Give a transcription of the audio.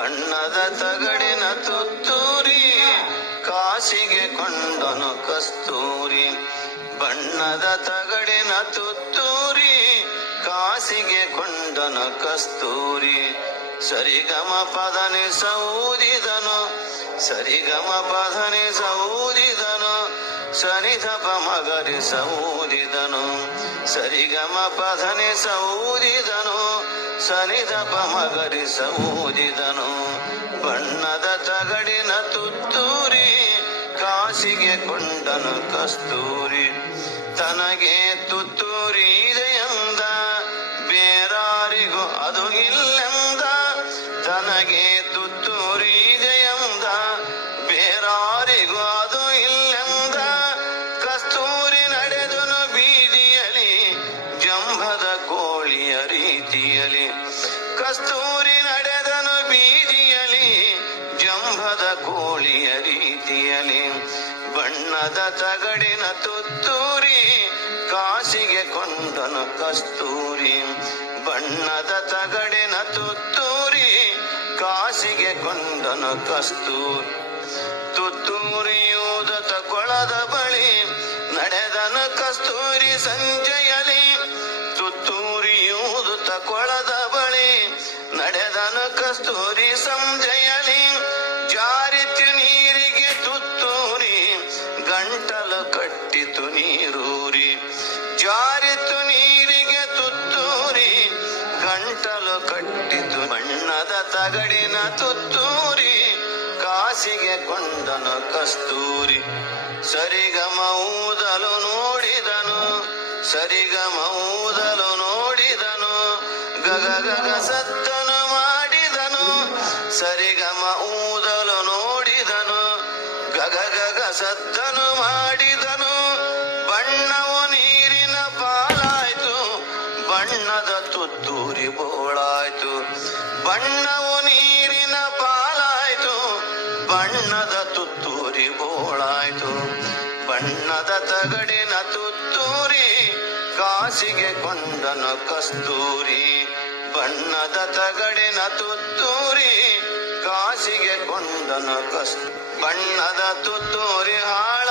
ಬಣ್ಣದ ತಗಡಿನ ತುತ್ತೂರಿ ಕಾಸಿಗೆ ಕೊಂಡನು ಕಸ್ತೂರಿ. ಬಣ್ಣದ ತಗಡಿನ ತುತ್ತೂರಿ ಕಾಸಿಗೆ ಕೊಂಡನು ಕಸ್ತೂರಿ. ಸರಿಗಮ ಪದನಿ ಸೌದಿದನು, ಸರಿಗಮ ಪದನಿ ಸೌದಿದನು, ಸನಿಧಪ ಮಗರಿ ಸೌದಿದನು. ಸರಿಗಮ ಪದನಿ ಸೌದಿದನು, ಸನಿಧಪ ಮಗರಿ ಸೌದಿದನು. ಬಣ್ಣದ ತಗಡಿನ ತುತ್ತೂರಿ ಕಾಸಿಗೆ ಕೊಂಡನು ಕಸ್ತೂರಿ. ತನಗೆ ತುತ್ತೂರಿ ಇದೆಯಂದ, ಬೇರಾರಿಗೂ ಅದು ಇಲ್ಲೆಂದ. ತನಗೆ ತುತ್ತೂರಿ ಇದೆಯಂದ, ಬೇರಾರಿಗೂ ಅದು ಇಲ್ಲೆಂದ. ಕಸ್ತೂರಿ ನಡೆದನು ಬೀದಿಯಲಿ, ಜಂಭದ ಕೋಳಿಯ ರೀತಿಯಲಿ. ಕಸ್ತೂರಿ ನಡೆದನು ಬೀದಿಯಲಿ, ಜಂಭದ ಕೋಳಿಯ ರೀತಿಯಲಿ. ಬಣ್ಣದ ತಗಡಿನ ತುತ್ತೂರಿ ಕಾಸಿಗೆ ಕೊಂಡನು ಕಸ್ತೂರಿ. ಬಣ್ಣದ ತಗಡಿನ ತುತ್ತೂರಿ ಕಾಸಿಗೆ ಕೊಂಡನು ಕಸ್ತೂರಿ. ತುತ್ತೂರಿಯೂದತ ಕೊಳದ ಬಳಿ ನಡೆದನು ಕಸ್ತೂರಿ ಸಂಜೆಯಲಿ. ತುತ್ತೂರಿಯೂದುತ ಕೊಳದ ಬಳಿ ನಡೆದನು ಕಸ್ತೂರಿ ಸಂಜೆಯಲಿ. ಜಾರಿತು ನೀರಿಗೆ ತುತ್ತೂರಿ, ಗಂಟಲು ಕಟ್ಟಿತು ನೀರೂರಿ. ಜಾರಿತು ನೀರಿಗೆ ತುತ್ತೂರಿ, ಗಂಟಲು ಕಟ್ಟಿತು. ಬಣ್ಣದ ತಗಡಿನ ತುತ್ತೂರಿ ಕಾಸಿಗೆ ಕೊಂಡನು ಕಸ್ತೂರಿ. ಸರಿಗಮ ಊದಲು ನೋಡಿದನು, ಸರಿಗಮ ಊದಲು ನೋಡಿದನು, ಗಗ ಗಗ ಸತ್ತನು ಮಾಡಿದನು. ಸರಿಗಮ ಊದಲು ನೋಡಿದನು, ಗಗ ಗಗ ಸತ್ತನು ಮಾಡಿದನು. ಬಣ್ಣವು ನೀರಿನ ಪಾಲಾಯ್ತು, ಬಣ್ಣದ ತುತ್ತೂರಿ ಬೋಳಾಯ್ತು. ಬಣ್ಣವು ನೀರಿನ ಪಾಲಾಯ್ತು, ಬಣ್ಣದ ತುತ್ತೂರಿ ಬೋಳಾಯ್ತು. ಬಣ್ಣದ ತಗಡಿನ ತುತ್ತೂರಿ ಕಾಸಿಗೆ ಕೊಂಡನು ಕಸ್ತೂರಿ. ಬಣ್ಣದ ತಗಡಿನ ತುತ್ತೂರಿ ಕಾಸಿಗೆ ಕೊಂಡನು ಕಸ್ತೂರಿ. ಬಣ್ಣದ ತುತ್ತೂರಿ ಹಾಳ